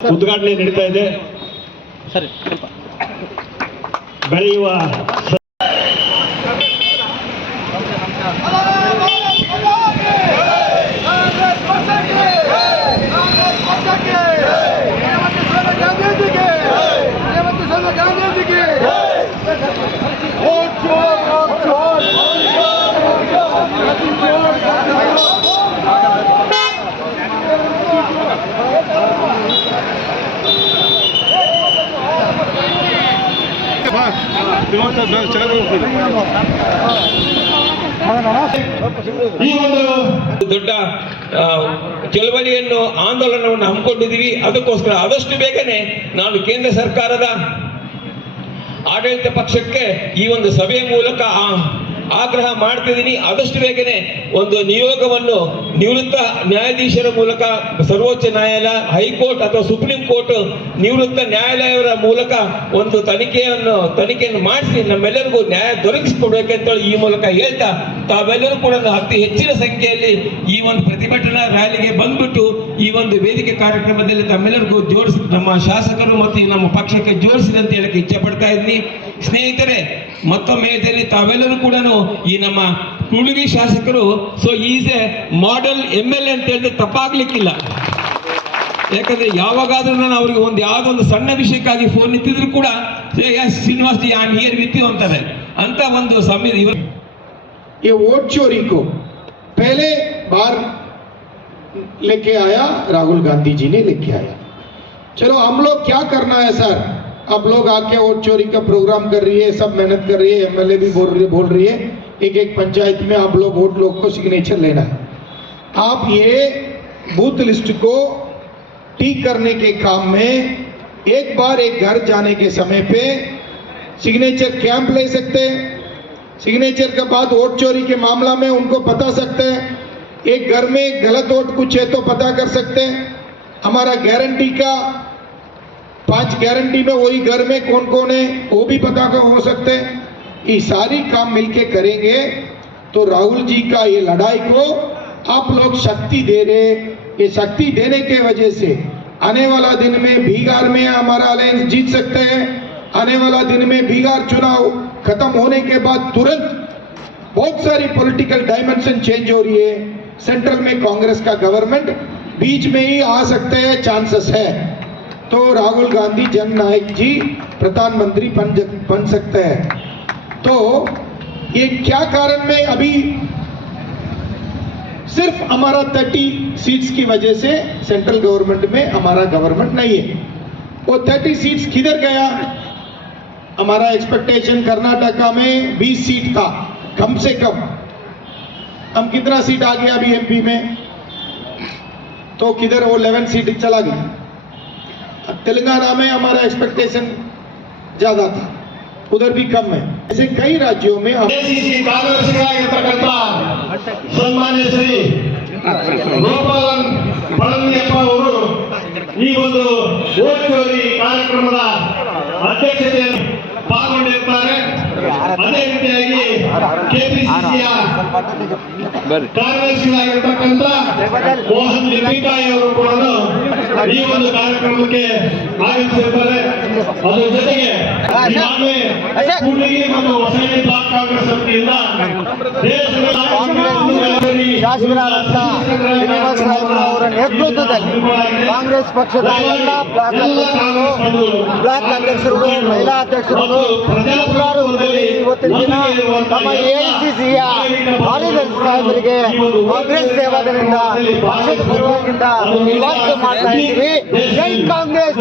ಉದ್ಘಾಟನೆ ನಡೀತಾ ಇದೆ. ಸರಿ ಬೆಳೆಯುವ ಈ ಒಂದು ದೊಡ್ಡ ಚಳವಳಿಯನ್ನು, ಆಂದೋಲನವನ್ನು ಹಮ್ಮಿಕೊಂಡಿದ್ದೀವಿ. ಅದಕ್ಕೋಸ್ಕರ ಆದಷ್ಟು ಬೇಗನೆ ನಾನು ಕೇಂದ್ರ ಸರ್ಕಾರದ ಆಡಳಿತ ಪಕ್ಷಕ್ಕೆ ಈ ಒಂದು ಸಭೆಯ ಮೂಲಕ ಆ- ಆಗ್ರಹ ಮಾಡ್ತಿದ್ದೀನಿ. ಆದಷ್ಟು ಬೇಗನೆ ಒಂದು ನಿಯೋಗವನ್ನು ನಿವೃತ್ತ ನ್ಯಾಯಾಧೀಶರ ಮೂಲಕ, ಸರ್ವೋಚ್ಚ ನ್ಯಾಯಾಲಯ, ಹೈಕೋರ್ಟ್ ಅಥವಾ ಸುಪ್ರೀಂ ಕೋರ್ಟ್ ನಿವೃತ್ತ ನ್ಯಾಯಾಲಯರ ಮೂಲಕ ಒಂದು ತನಿಖೆಯನ್ನು ತನಿಖೆಯನ್ನು ಮಾಡಿಸಿ, ನಮ್ಮೆಲ್ಲರಿಗೂ ನ್ಯಾಯ ದೊರಕಿಸಿಕೊಡ್ಬೇಕಂತೇಳಿ ಈ ಮೂಲಕ ಹೇಳ್ತಾ ತಾವೆಲ್ಲರೂ ಕೂಡ ಅತಿ ಹೆಚ್ಚಿನ ಸಂಖ್ಯೆಯಲ್ಲಿ ಈ ಒಂದು ಪ್ರತಿಭಟನಾ ರ್ಯಾಲಿಗೆ ಬಂದ್ಬಿಟ್ಟು ಈ ಒಂದು ವೇದಿಕೆ ಕಾರ್ಯಕ್ರಮದಲ್ಲಿ ತಮ್ಮೆಲ್ಲರಿಗೂ ಜೋಡಿಸಿ, ನಮ್ಮ ಶಾಸಕರು ಮತ್ತು ನಮ್ಮ ಪಕ್ಷಕ್ಕೆ ಜೋಡಿಸಿದಂತ ಹೇಳಕ್ಕೆ ಇಚ್ಛೆ ಪಡ್ತಾ ಇದ್ದೀನಿ. ಸ್ನೇಹಿತರೆ, ಮತ್ತೊಮ್ಮೆ ಹೇಳ್ತೇನೆ, ತಾವೆಲ್ಲರೂ ಕೂಡ ಈ ನಮ್ಮ ಕುಳುವಿ ಶಾಸಕರು so is a model M L A ಅಂತ ಹೇಳಿದ್ರೆ ತಪ್ಪಾಗ್ಲಿಕ್ಕಿಲ್ಲ. ಯಾಕಂದ್ರೆ ಯಾವಾಗಾದ್ರೂ ನಾನು ಅವ್ರಿಗೆ ಒಂದು ಯಾವುದೋ ಒಂದು ಸಣ್ಣ ವಿಷಯಕ್ಕಾಗಿ ಫೋನ್ ನಿಂತಿದ್ರು ಕೂಡ Srinivas ji on here with you ಅಂತಾರೆ. ಅಂತ ಒಂದು ಇವರು ये वोट चोरी को पहले बार लेके आया, राहुल गांधी जी ने लेके आया। चलो, हम लोग क्या करना है, सर? आप लोग आके वोट चोरी का प्रोग्राम कर रही है, सब मेहनत कर रही है, एमएलए भी बोल रही बोल रही है। एक एक पंचायत में आप लोग वोट लोग को सिग्नेचर लेना है। आप ये बूथ लिस्ट को ठीक करने के काम में एक बार एक घर जाने के समय पे सिग्नेचर कैंप ले सकते हैं। सिग्नेचर के बाद वोट चोरी के मामला में उनको बता सकते हैं। एक घर में गलत वोट कुछ है तो पता कर सकते हैं। हमारा गारंटी का, पाँच गारंटी में वही घर में कौन कौन है, वो भी पता हो सकते हैं। ये सारी काम मिलके करेंगे तो राहुल जी का ये लड़ाई को आप लोग शक्ति दे रहे ये शक्ति देने के वजह से आने वाला दिन में बिहार में हमारा अलायंस जीत सकते हैं। आने वाला दिन में बिहार चुनाव खत्म होने के बाद तुरंत बहुत सारी पॉलिटिकल डायमेंशन चेंज हो रही है। सेंट्रल में कांग्रेस का गवर्नमेंट बीच में ही आ सकते हैं चांसेस है। तो राहुल गांधी जन नायक जी प्रधानमंत्री बन बन सकते हैं। तो ये क्या कारण में अभी सिर्फ़ हमारा 30 सीट्स की वजह से सेंट्रल गवर्नमेंट में हमारा गवर्नमेंट नहीं है। वो 30 सीट्स किधर गया? हमारा एक्सपेक्टेशन कर्नाटका में 20 सीट था कम से कम हम कितना सीट आ गया अभी एमपी में तो किधर वो 11 सीट चला गया अब तेलंगाना में हमारा एक्सपेक्टेशन ज्यादा था उधर भी कम है ऐसे कई राज्यों में हम ಎಸಿಸಿ ಕಾರ್ಯದರ್ಶಿಗಳಾಗಿರ್ತಕ್ಕಂಥ ಸನ್ಮಾನ್ಯ ಶ್ರೀ ಗೋಪಾಲನ್ ಪಳನಿಯಪ್ಪ ಅವರು ಈ ಒಂದು ವೋಟ್ ಚೋರಿ ಕಾರ್ಯಕ್ರಮದ ಅಧ್ಯಕ್ಷತೆಯನ್ನು ಪಾಲ್ಗೊಂಡಿರ್ತಾರೆ ಅದೇ ರೀತಿಯಾಗಿ ಕೆಪಿಸಿಸಿಯ ಕಾರ್ಯದರ್ಶಿಗಳಾಗಿರ್ತಕ್ಕಂಥ ಮೋಹನ್ ಲಿಪಿಕಾಯಿ ಅವರು ಕೂಡ ಈ ಒಂದು ಕಾರ್ಯಕ್ರಮಕ್ಕೆ ಆಗಮಿಸಿರ್ತಾರೆ. ಅದರ ಜೊತೆಗೆ ಈಗಾಗಲೇ ಮತ್ತು ಹೊಸಳ್ಳಿ ಬ್ಲಾಕ್ ಕಾಂಗ್ರೆಸ್ ವತಿಯಿಂದ ದೇಶದ ಶಾಸಕರಾದಂಥ ಶ್ರೀನಿವಾಸ ರಾಯಪುರ ಅವರ ನೇತೃತ್ವದಲ್ಲಿ ಕಾಂಗ್ರೆಸ್ ಪಕ್ಷದ ಎಲ್ಲ ಬ್ಲಾಕ್ ಅಧ್ಯಕ್ಷರು, ಬ್ಲಾಕ್ ಅಧ್ಯಕ್ಷರುಗಳು, ಮಹಿಳಾ ಅಧ್ಯಕ್ಷರುಗಳು ಎಲ್ಲರೂ ಇವತ್ತಿನ ದಿನ ನಮ್ಮ ಎಐಸಿಸಿಯ ಕಾರ್ಯದರ್ಶಿ ಸಾಹೇಬರಿಗೆ ಕಾಂಗ್ರೆಸ್ ಸೇವಾದರಿಂದ ಪಕ್ಷದ ಪರವಾಗಿಂದ ಮಾಡ್ತಾ ಇದ್ದೀವಿ. ಜೈ ಕಾಂಗ್ರೆಸ್.